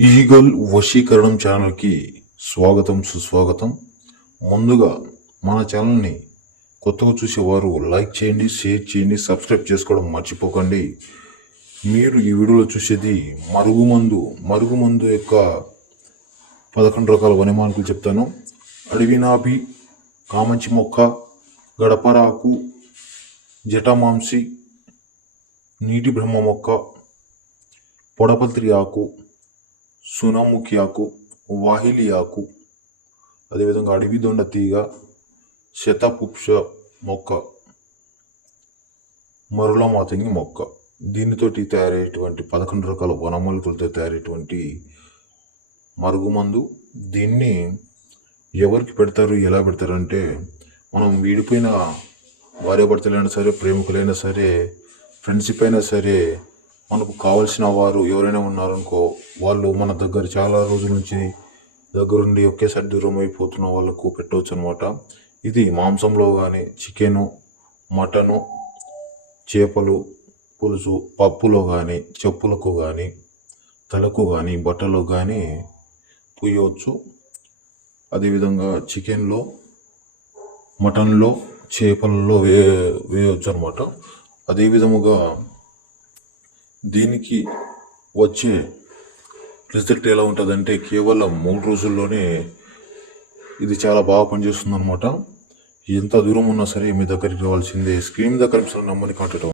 Eagle వశీకరణం ఛానల్కి స్వాగతం సుస్వాగతం. ముందుగా మన ఛానల్ని కొత్తగా చూసేవారు లైక్ చేయండి, షేర్ చేయండి, సబ్స్క్రైబ్ చేసుకోవడం మర్చిపోకండి. మీరు ఈ వీడియోలో చూసేది మరుగుమందు యొక్క 11 రకాల వనమాలికలు చెప్తాను. అడవినాభి, కామంచి మొక్క, గడపరాకు, జటామాంసి, నీటి బ్రహ్మ మొక్క, పొడపత్రి ఆకు, సునాముఖి ఆకు, వాహిలి ఆకు, అదేవిధంగా అడవి దొండ తీగ, శతపుష్ప మొక్క, మరుల మాతంగి మొక్క. దీనితోటి తయారయ్యేటువంటి 11 రకాల వనమూలికలతో తయారయ్యేటువంటి మరుగుమందు. దీన్ని ఎవరికి పెడతారు, ఎలా పెడతారు అంటే, మనం విడిపోయిన భార్యాభర్తలైనా సరే, ప్రేమికులైనా సరే, ఫ్రెండ్షిప్ అయినా సరే, మనకు కావాల్సిన వారు ఎవరైనా ఉన్నారనుకో, వాళ్ళు మన దగ్గర చాలా రోజుల నుంచి దగ్గరుండి ఒకేసారి దూరం అయిపోతున్న వాళ్ళకు పెట్టవచ్చు అనమాట. ఇది మాంసంలో కానీ, చికెను, మటను, చేపలు పులుసు, పప్పులో కానీ, చెప్పులకు కానీ, తలకు కానీ, బట్టలో కానీ పూయవచ్చు. అదేవిధంగా చికెన్లో, మటన్లో, చేపలలో వేయవచ్చు అనమాట. అదేవిధముగా దీనికి వచ్చే రిజల్ట్ ఎలా ఉంటుందంటే, కేవలం 3 రోజుల్లోనే ఇది చాలా బాగా పనిచేస్తుంది అనమాట. ఎంత దూరం ఉన్నా సరే మీ దగ్గరికి రావాల్సిందే. స్క్రీన్ దగ్గర నెంబర్ని కాంటాక్ట్ అవ్వండి.